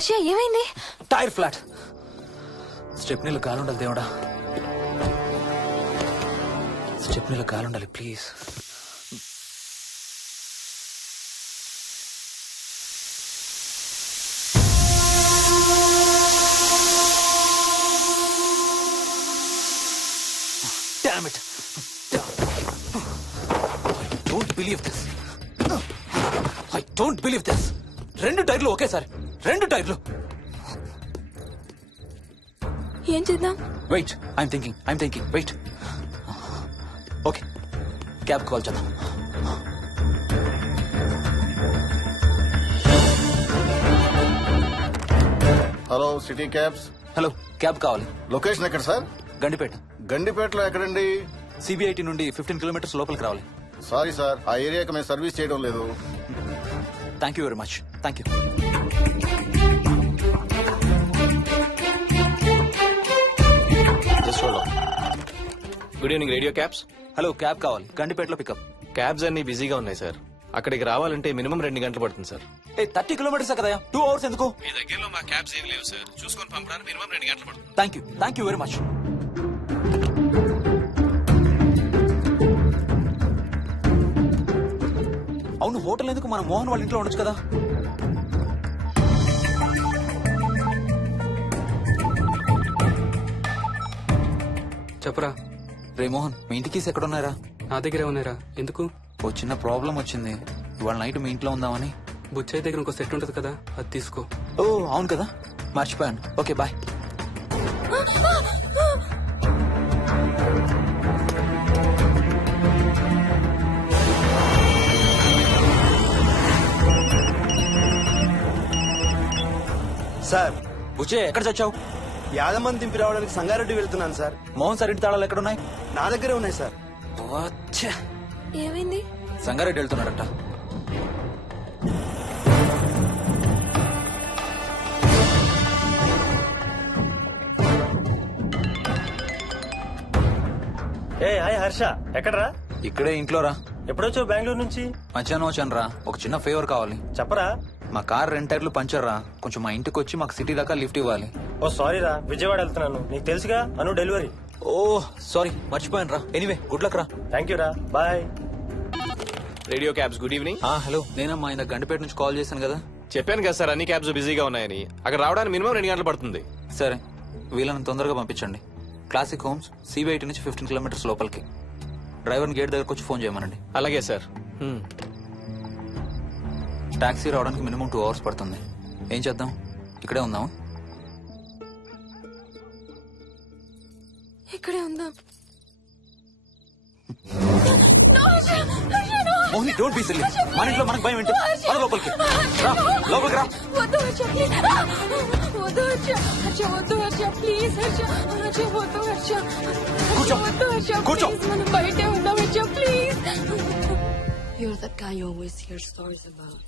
హర్ష ఏమైంది? Tyre flat. స్టెప్నీలో కాలుండాలి దేవుడా, స్టెప్నీలో కాలుండాలి please. Damn it. I don't believe this. రెండు టైర్లు ఒకేసారి, రెండు టైర్లు. ఏం చేద్దాం? Wait, I'm thinking. Wait. Okay, cab call చేద్దాం. Hello, city cabs. Hello, cab కావాలి. లొకేషన్ ఎక్కడ సార్? గండిపేట. గండిపేటలో ఎక్కడండి? సిబిఐటి నుండి 15 కిలోమీటర్స్ లోపలికి రావాలి. సారీ సార్, ఆ ఏరియాకి మేము సర్వీస్ చేయడం లేదు. Thank you very much. Thank you. Good evening radio cabs. Hello, cab కావాలి. గండిపేటలో పికప్. క్యాబ్స్ అన్ని బిజీగా ఉన్నాయి సార్. అక్కడికి రావాలంటే మినిమం 2 గంటలు పడుతుంది సార్. 30 కిలోమీటర్స్ కదా, 2 అవర్స్ ఎందుకు? మీ దగ్గరలో మా క్యాబ్స్ ఏం లేవు సార్. చూసుకొని పంపడానికి మినిమం 2 గంటలు పడుతుంది. Thank you very much. అవును, హోటల్ ఎందుకు? మన మోహన్ వాళ్ళ ఇంట్లో ఉండొచ్చు కదా. చెప్పరా. రే మోహన్, మీ ఇంటికి ఎక్కడ ఉన్నారా? నా దగ్గరే ఉన్నారా? ఎందుకు? ఓ చిన్న ప్రాబ్లం వచ్చింది. ఇవాళ నైట్ మీ ఇంట్లో ఉందామని. బుచ్చయ్య దగ్గర ఇంకో సెట్ ఉంటది కదా, అది తీసుకో. ఓ అవును కదా, మర్చిపోయాను. Okay bye. సార్, బుచ్చే ఎక్కడ చచ్చావు? యాదమ్మని దింపి రావడానికి సంగారెడ్డి వెళ్తున్నాను సార్. మోహన్ సార్ ఇంటి తాళాలు ఎక్కడ ఉన్నాయి? నా దగ్గరే ఉన్నాయి సార్. ఏమైంది? సంగారెడ్డి వెళ్తున్నాడట. హాయ్ హర్ష, ఎక్కడరా? ఇక్కడే ఇంట్లో రా. ఎప్పుడొచ్చావు బెంగళూరు నుంచి? మధ్యాహ్నం వచ్చాను రా. ఒక చిన్న ఫేవర్ కావాలి. చెప్పరా. మా కార్ 2 టైర్లు పంచర్ రా. కొంచెం మా ఇంటికి వచ్చి మాకు సిటీ దాకా లిఫ్ట్ ఇవ్వాలి. ఓ సారీ రా, విజయవాడ వెళ్తున్నాను. నీకు తెలుసుగా, అను డెలివరీ. ఓ సారీ, మర్చిపోయాను రా. ఎనీవే, గుడ్ లక్ రా. థ్యాంక్ యూ రా, bye. Radio cabs good evening. Hello, నేనమ్మా ఇంత గండిపేట నుంచి కాల్ చేశాను కదా. చెప్పాను కదా సార్, అన్ని క్యాబ్స్ బిజీగా ఉన్నాయని. అక్కడ రావడానికి మినిమం 2 గంటలు పడుతుంది. సరే, వీళ్ళని తొందరగా పంపించండి. క్లాసిక్ హోమ్స్ సిబిఐటి నుంచి 15 కిలోమీటర్స్ లోపలికి. డ్రైవర్ని గేట్ దగ్గరకు వచ్చి ఫోన్ చేయమనండి. అలాగే సార్. టాక్సీ రావడానికి మినిమం 2 అవర్స్ పడుతుంది. ఏం చేద్దాం? ఇక్కడే ఉందాం. ఇక్కడే ఉందాం. Only don't be silly. మన ఇంట్లో మనకు భయం ఏంటి? మన లోపలికి రా, లోపలికి రా. వద్దు హర్ష, ప్లీజ్. వద్దు హర్ష, హర్ష వద్దు హర్ష, ప్లీజ్ హర్ష, హర్ష వద్దు హర్ష. కూర్చో, వద్దు హర్ష, కూర్చో. ప్లీజ్, మనం బయటే ఉందాం Harsha, please. You're that guy you always hear stories about.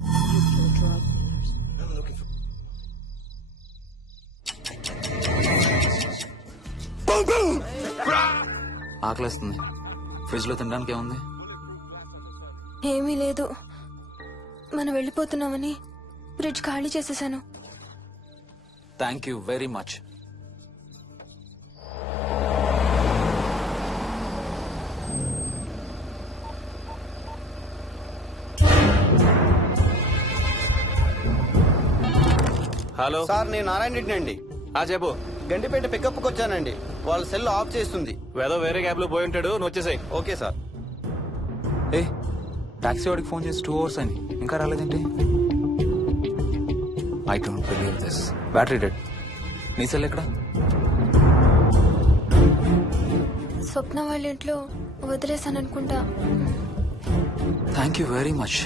You kill drug dealers. I'm looking for... ఆకలేస్తుంది. ఫ్రిడ్జ్ లో తినడానికి ఏముంది? ఏమీ లేదు. మనం వెళ్ళిపోతున్నామని ఫ్రిడ్జ్ ఖాళీ చేసేసాను. Thank you very much. Hello sir, నేను నారాయణ రెడ్డి అండి. చెప్పు. గండిపేట పికప్కి వచ్చానండి. వాళ్ళ సెల్ ఆఫ్ చేస్తుంది. వేరే క్యాబ్ లో పోయి ఉంటాడు, నువ్వు వచ్చేసాయి. Okay sir. ఏ టాక్సీ వాడికి ఫోన్ చేసి 2 అవర్స్ అని ఇంకా రాలేదేంటి? I don't believe this. Battery dead. నీ సెల్ ఎక్కడ? స్వప్న వాళ్ళ ఇంట్లో వదిలేసాను అనుకుంటా. Thank you very much.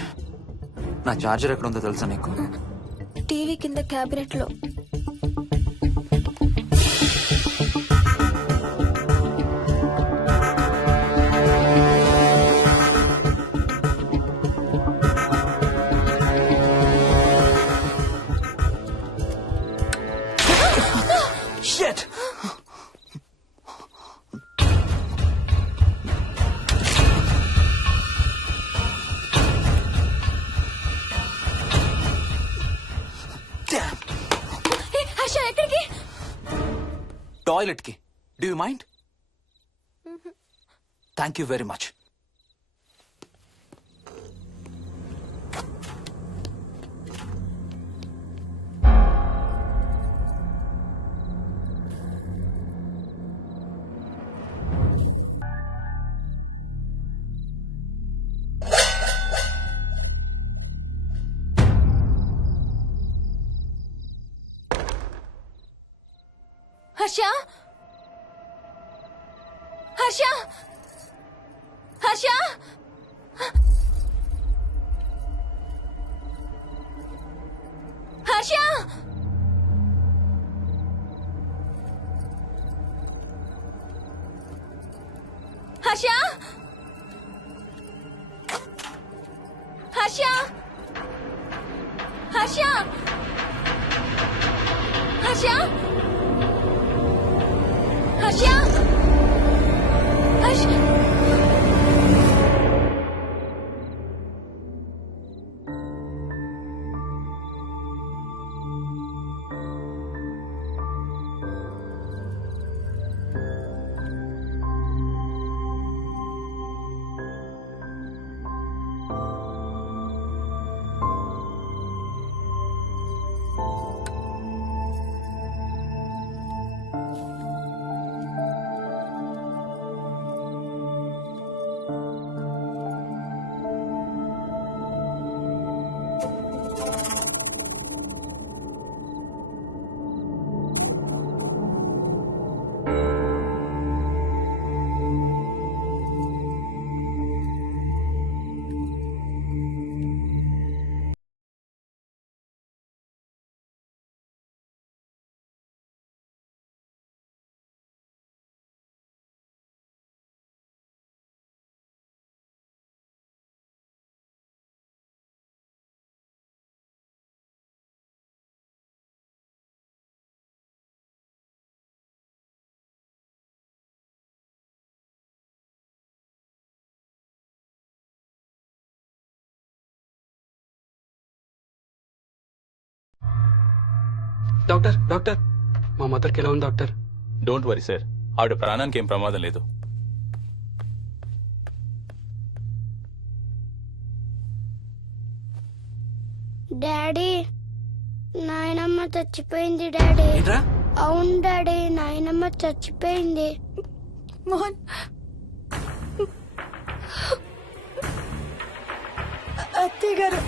నా చార్జర్ ఎక్కడ ఉందో తెలుసా నీకు? టీవీ కింద క్యాబినెట్ లో. Shit! టాయిలెట్ కి. Do you mind? Thank you very much. Harsha Harsha Harsha Harsha Harsha Harsha Harsha Harsha Harsha Harsha doctor doctor మా మదర్కి ఎలా ఉంది డాక్టర్? డోంట్ వరీ సార్, ఆవిడ ప్రాణానికి ఏం ప్రమాదం లేదు. డాడీ, నాయనమ్మ చచ్చిపోయింది డాడీ. ఏంట్రా? అవును డాడీ, నాయనమ్మ చచ్చిపోయింది. మోహన్ అత్తయ్య గారు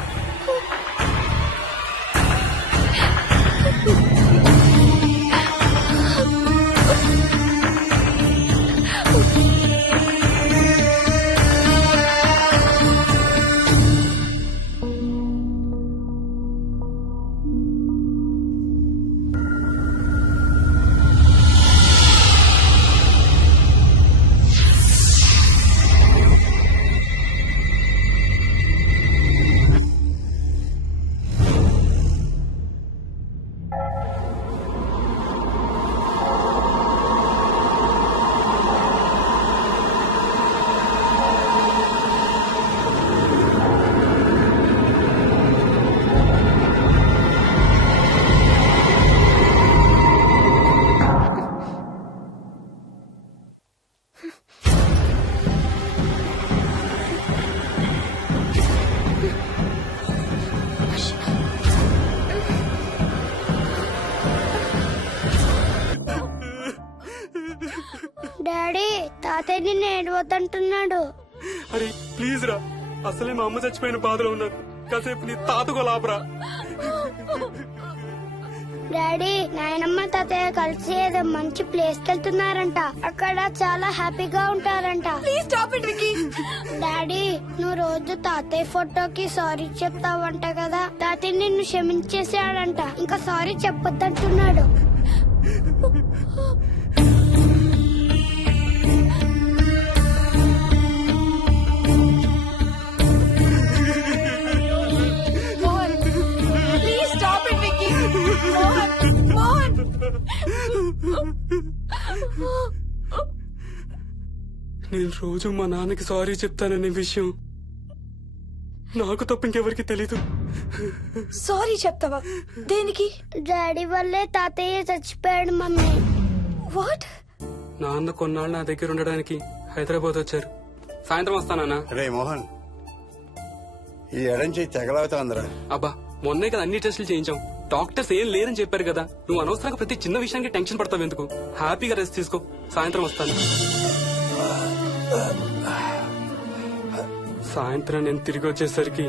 డాడీ, తాతయ్య నిన్ను ఏడవద్దంటున్నాడు. అరే ప్లీజ్ రా, అసలే మా అమ్మ చచ్చిపోయిన బాధలో ఉన్నాను. కాసేపు నీ తాతకు లాభరా. డాడీ, నాయనమ్మ తాతయ్య కలిసి ఏదో మంచి ప్లేస్ కి వెళ్తున్నారంట. అక్కడ చాలా హ్యాపీగా ఉంటారంట. Please stop it Vicky. Daddy, నువ్వు రోజు తాతయ్య ఫోటోకి సారీ చెప్తావంట కదా. తాతయ్య నిన్ను క్షమించేసాడంట. ఇంకా సారీ చెప్పొద్దంటున్నాడు. Mohan please stop it Vicky. Mohan Mohan నేను రోజు మా నాన్నకి సారీ చెప్తాననే విషయం నాకు తప్ప ఇంకెవరికి తెలీదు. సారీ చెప్తావా? దేనికి? డాడీ వల్లే తాతయ్య చచ్చిపోయాడు మమ్మీ. వాట్? నాన్న కొన్నాళ్ళు నా దగ్గర ఉండడానికి హైదరాబాద్ వచ్చారు. సాయంత్రం వస్తానా? రే మోహన్, ఈ ఎడం చేయి తెగలవుతోందిరా. అబ్బా మొన్నే కదా అన్ని టెస్టులు చేయించాం. డాక్టర్స్ ఏం లేదని చెప్పారు కదా. నువ్వు అనవసరంగా ప్రతి చిన్న విషయానికి టెన్షన్ పడతావు ఎందుకు? హ్యాపీగా రెస్ట్ తీసుకో. సాయంత్రం వస్తాను. సాయంత్రం నేను తిరిగి వచ్చేసరికి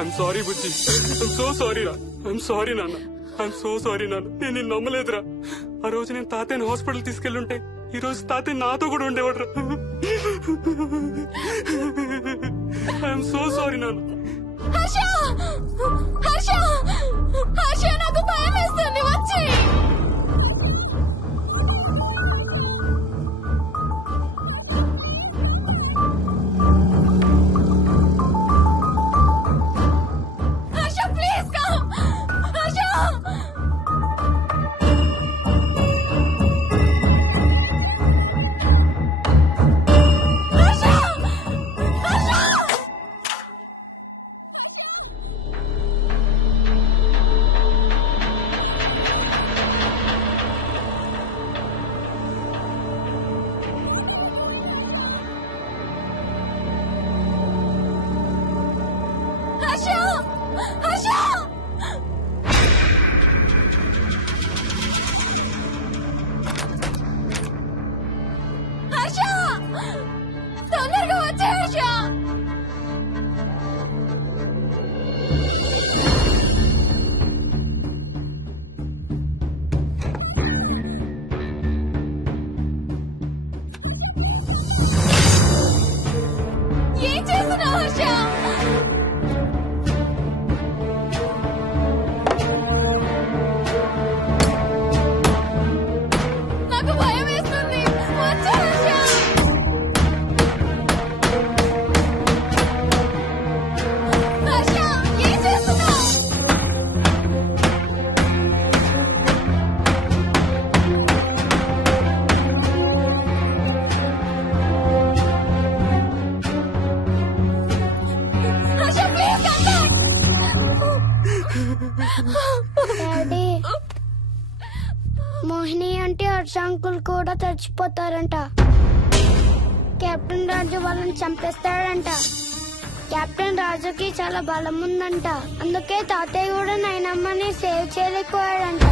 I'm sorry Bujji. I'm so sorry రా. ఐఎమ్ సారీ నాన్న. ఐఎమ్ సో సారీ నాన్న. నేను నిన్ను నమ్మలేదురా. ఆ రోజు నేను తాతయ్యని హాస్పిటల్ తీసుకెళ్ళుంటే ఈ రోజు తాతయ్య నాతో కూడా ఉండేవాడు రా. ఐఎమ్ సో సారీ నాన్న. హర్ష! హర్ష! హర్ష, నాకు భయం వేస్తుంది. వచ్చి హర్ష, ప్లీజ్ కమ్. హర్ష! హర్ష! హర్ష! హర్ష! హర్ష! హర్ష! తొందరగా వచ్చే హర్ష! ఏం చేస్తున్నావు హర్ష? నాకు భయం వేస్తుంది. వచ్చే హర్ష! హర్ష, ఏం చేస్తున్నావు? హర్ష, ప్లీజ్ డాడీ, మోహిని అంటే హర్ష అంకుల్ కూడా చచ్చిపోతారంట. కెప్టెన్ రాజు వాళ్ళని చంపేస్తాడంట. కెప్టెన్ రాజుకి చాలా బలం ఉందంట. అందుకే తాతయ్య కూడా నాయనమ్మని సేవ్ చేయలేకపోయాడంట.